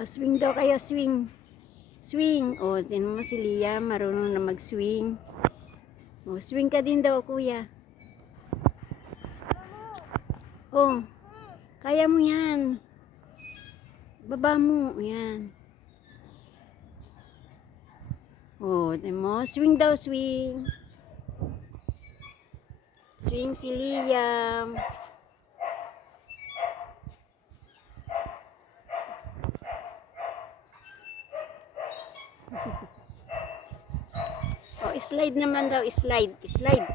O, swing daw kayo, swing. Swing. O, tinan mo si Liam, marunong na mag-swing. O, swing ka din daw, kuya. O, kaya mo yan. Baba mo, yan. O, tinan mo, swing daw, swing. Swing si Liam. Oh, slide naman daw, slide, slide.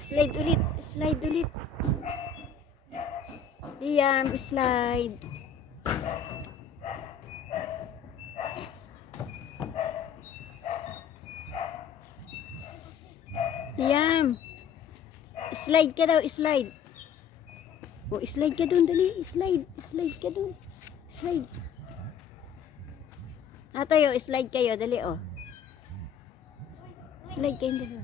Slide ulit, slide ulit. Liam, slide. Liam. Slide ka daw, slide. Oh, slide ka dun, dali, slide. Slide ka dun. Slide. Tayo, slide kayo, dali, oh. Slide kayo dali.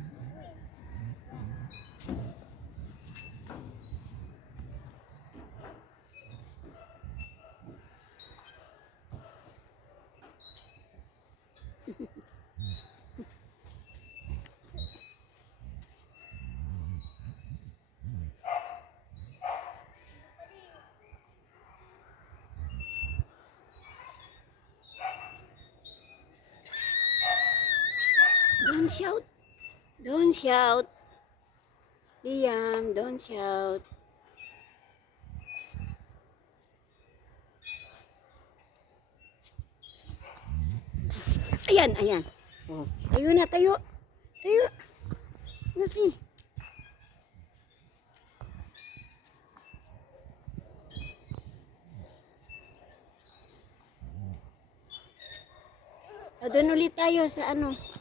Don't shout. Don't shout. Liam, don't shout. Ayan, ayan. Oh, tayo na, tayo. Tayo. Nasi. O, doon ulit tayo sa ano.